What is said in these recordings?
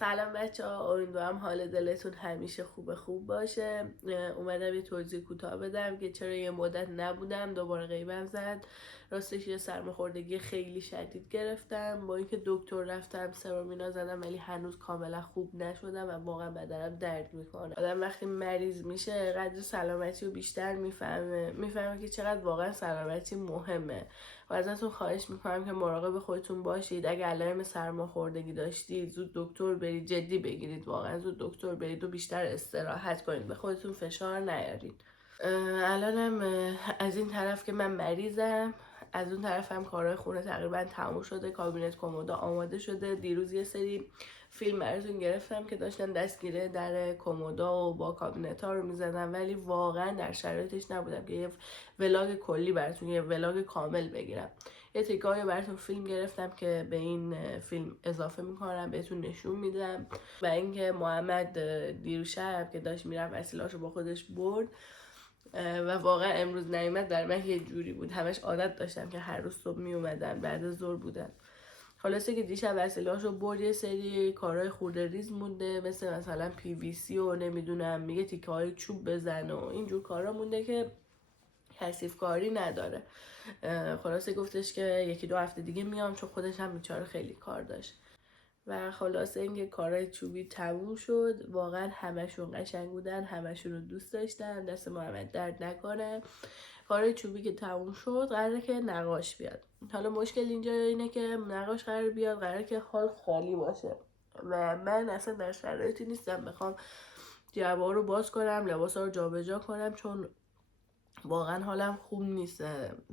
سلام بچه‌ها، امیدوارم حال دلتون همیشه خوب باشه. اومدم یه توضیح کوتاه بدم که چرا یه مدت نبودم، دوباره غیبم زد. راستش یه سرماخوردگی خیلی شدید گرفتم، با اینکه دکتر رفتم سرامینا زدم ولی هنوز کاملا خوب نشدم و واقعا بدنم درد میکنه. آدم وقتی مریض میشه قدر سلامتی رو بیشتر میفهمه که چقدر واقعا سلامتی مهمه. و ازتون خواهش میکنم که مراقب خودتون باشید. اگه علائم سرماخوردگی داشتید زود دکتر برید، جدی بگیرید، واقعا زود دکتر برید و بیشتر استراحت کنید، به خودتون فشار نیارید. الانم از این طرف که من مریضم، از اون طرف هم کارهای خونه تقریبا تموم شده، کابینت کمودا آماده شده. دیروز یه سری فیلم براتون گرفتم که داشتن دستگیره در کمودا و با کابینت ها رو میزدن، ولی واقعا در شرایطش نبودم که یه ولاگ کلی براتون، یه ولاگ کامل بگیرم. یه تیکایی براتون فیلم گرفتم که به این فیلم اضافه میکنم، بهتون نشون میدم. و اینکه محمد دیروز شب که داشت میرفت وسیله‌اشو با خودش برد و واقعا امروز نیومد، در من یه جوری بود. همش عادت داشتم که هر روز صبح می اومدن، بعد ظهر بودن. خلاصه که دیشب وسیله‌اشو برد، یه سری کارهای خورده ریز مونده، مثلا پی وی سی و نمیدونم میگه تیکه های چوب بزن و اینجور کارا مونده که کثیف کاری نداره. خلاصه گفتش که یکی دو هفته دیگه میام، چون خودش هم بیچاره خیلی کار داشت. و خلاصه اینکه کارهای چوبی تموم شد. واقعا همشون قشنگ بودن، همشون رو دوست داشتن، دست محمد درد نکنه. کارهای چوبی که تموم شد قراره که نقاش بیاد. حالا مشکل اینجا اینه که نقاش قراره بیاد، قراره که هال خالی باشه و من اصلا در شرایطی نیستم بخوام جعبه‌ها رو باز کنم، لباسا رو جابجا کنم، چون واقعا حالم خوب نیست.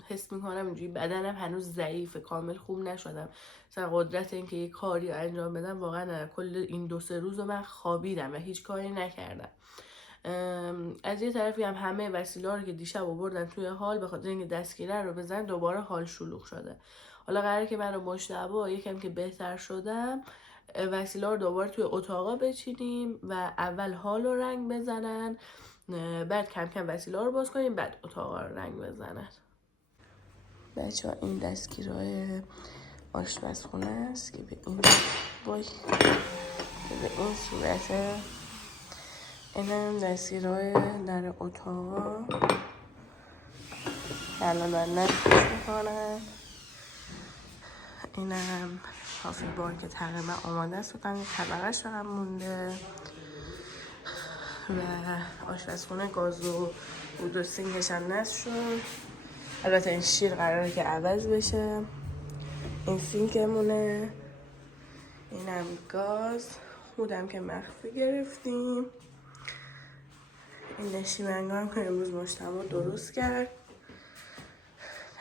حس میکنم اینجوری بدنم هنوز ضعیفه، کامل خوب نشدم. مثلا قدرت اینکه یه کاری انجام بدم واقعا کل این 2-3 روز من خوابیدم و هیچ کاری نکردم. از یه طرفی هم همه وسیله رو که دیشب آوردن توی حال به خاطر اینکه دستگیره رو بزنن، دوباره حال شلوغ شده. حالا قراره که من و مجتبی یکم که بهتر شدم وسیله رو دوباره توی اتاقا بچینیم و اول حال رو رنگ بزنن، بعد کم کم وسیله رو باز کنیم، بعد اتاقا رو رنگ بزنن. بچه ها این دستگیرهای آشپزخونه است که به این صورته. این هم دستگیرهای در اتاقا که الان دارن نصبش میکنن. این هم کافی بار که تقریبا آماده است، بکنم طبقهش هم مونده. و آشپزخونه گاز و بود و سینکش هم نصب شد. البته این شیر قراره که عوض بشه. این سینکمونه، این هم گاز خودم که مخفی گرفتیم. این نشیمنگاه هم که امروز مجتبی درست کرد.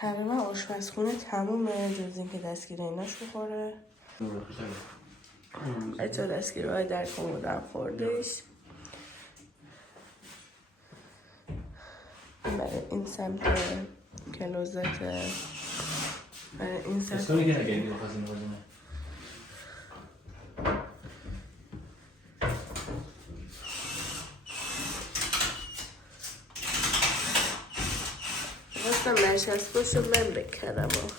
تقریبا آشپزخونه تمومه جز این که دستگیره ایناش بخوره. بچه دستگیره های در کمودا هم خوردش. برای این سمت کلوزت، برای این سمت راستم نشست باشو من بکنم و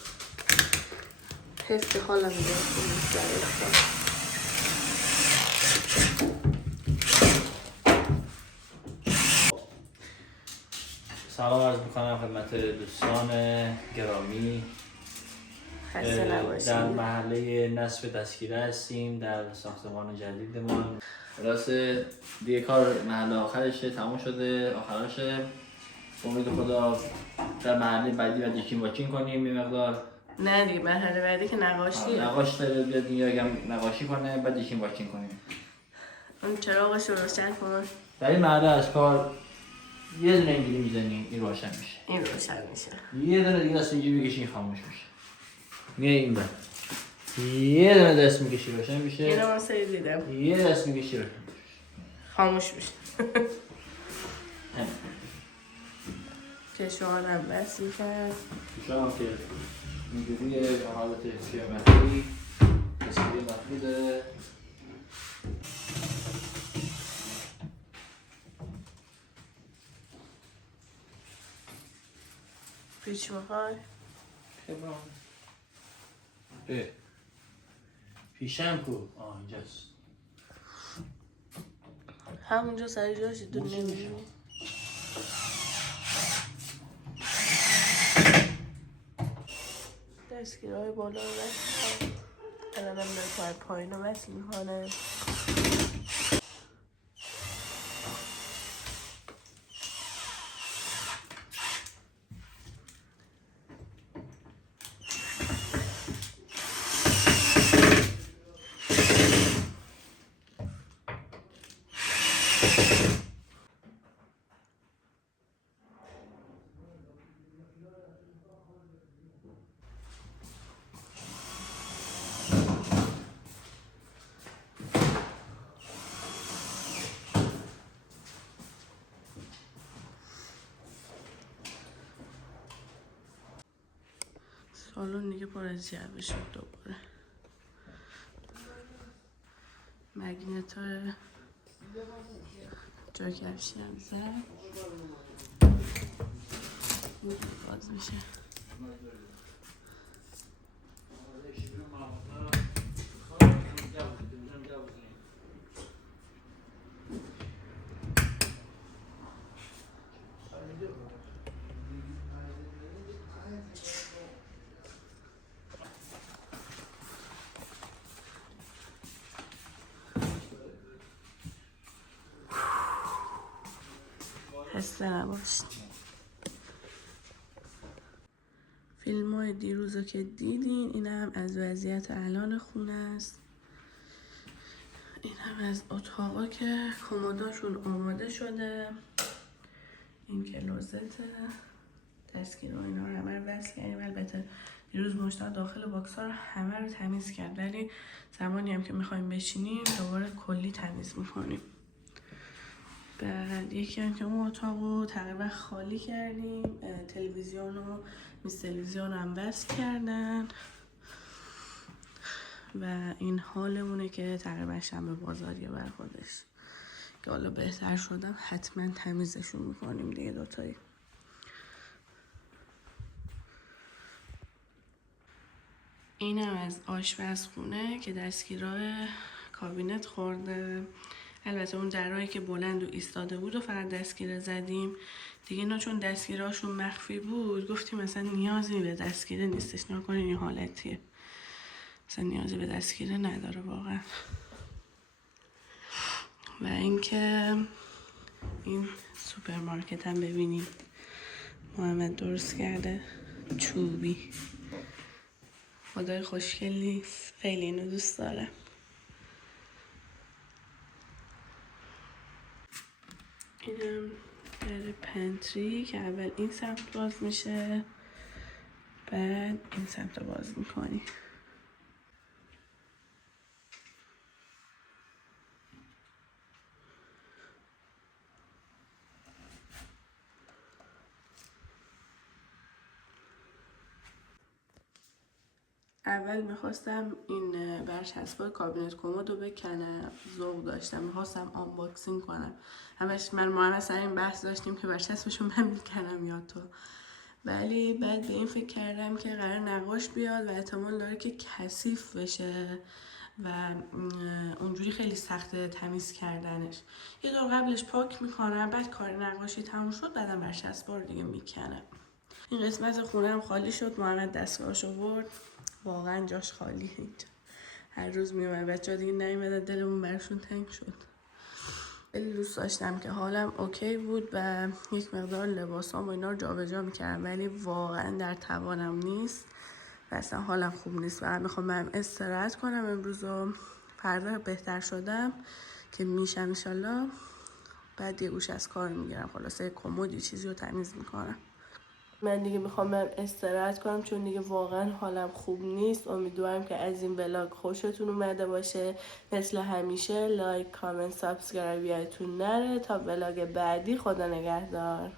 حس که حالم بیاستیم نیست. سلام عرض میکنم خدمت دوستان گرامی. در محله نصب دستگیره هستیم در ساختمان جدیدمون. راست دیگه کار محله آخرشه، تموم شده، آخرشه. امید خدا در محله بعدی و دیکین واکین کنیم یه مقدار. نه دیگه مرحله بعدی که نقاشیه. نقاش داره بیاد اینجا هم نقاشی کنه، بعد دیکین واکین کنیم. اون چراغش رو روشن کن. در این محله از کار یه دونه اینجوری میزنیم این روشن میشه. این روشن میشه. یه دونه دیگه دست اینجوری میکشی خاموش میشه. میای این بر. یه دونه دست میکشی روشن میشه. اینو من سری دیدم. یه دست میکشی روشن میشه. خاموش میشه. چشمان هم بس میکرد. چشمان هم که اینجوریه به حالت قیامتی تسکیری مطلوب داره. پیچ میخوای؟ پیشم کو؟ اینجاست. همونجا سر جاش تو نمی‌بینی. دستگیرهای بالا رو وصل می‌کنم. الان هم داره پایین رو وصل می‌کنه. سالن دیگه پر از جعبه شد دوباره. مگنت های جا کفشی هم زد. باز میشه. خسته نباشید. فیلم های دیروز رو که دیدین، این هم از وضعیت الان خونه است. این هم از اتاقا که کمداشون آماده شده. این کلوزته، دستگیر و اینا رو همه رو وصل کردیم. البته دیروز مشتاق داخل باکس ها رو همه رو تمیز کرد، ولی زمانی هم که میخوایم بشینیم دوباره کلی تمیز میکنیم. بعد یکی هم که اون اتاق رو تقریبا خالی کردیم. تلویزیون و میز تلویزیون هم وصل کردن و این حالمونه که تقریبا شنبه بازاریه بر خودش که حالا بهتر شدم. حتما تمیزشون میکنیم دیگه دوتایی. اینم از آشپزخونه که دستگیرای کابینت خورده. البته اون درایی که بلند و ایستاده بود و فقط دستگیره زدیم دیگه. اینا چون دستگیراشون مخفی بود گفتیم مثلا نیازی به دستگیره نیستش. نکنین این حالتیه، مثلا نیازی به دستگیره نداره واقعا. و اینکه این سوپرمارکت هم ببینیم محمد درست کرده، چوبی، خدای خوشگل نیست؟ خیلی اینو دوست دارم. اینم در پنتری که اول این سمت باز میشه بعد این سمت باز میکنی. اول میخواستم این برچسبای کابینت کمد رو بکنم، ذوق داشتم، میخواستم آنباکسینگ کنم. همش من محمد سر این بحث داشتیم که برچسبشو من میکنم یا تو. ولی بعد به این فکر کردم که قرار نقاش بیاد و احتمال داره که کثیف بشه و اونجوری خیلی سخته تمیز کردنش. یه دور قبلش پاک میکنم، بعد کار نقاشی تموم شد بعدم برچسبا رو دیگه میکنم. این قسمت خونه هم خالی شد. محمد دستگاهشو برد، واقعا جاش خالی اینجا. هر روز میومد بچه‌ها دیگه نیومدن، دلمون برشون تنگ شد. خیلی دوست داشتم که حالم اوکی بود و یک مقدار لباسام و اینا رو جابجا میکردم، ولی واقعا در توانم نیست و اصلا حالم خوب نیست. و میخوام برم استراحت کنم امروز و فردا بهتر شدم که میشم انشالله بعد یه گوش از کار میگیرم، خلاصه کمدی چیزی رو تمیز میکنم. من دیگه میخوام برم استراحت کنم چون دیگه واقعا حالم خوب نیست. امیدوارم که از این ولاگ خوشتون اومده باشه. مثل همیشه لایک، کامنت، سابسکرایب یادتون نره. تا ولاگ بعدی، خدا نگهدار.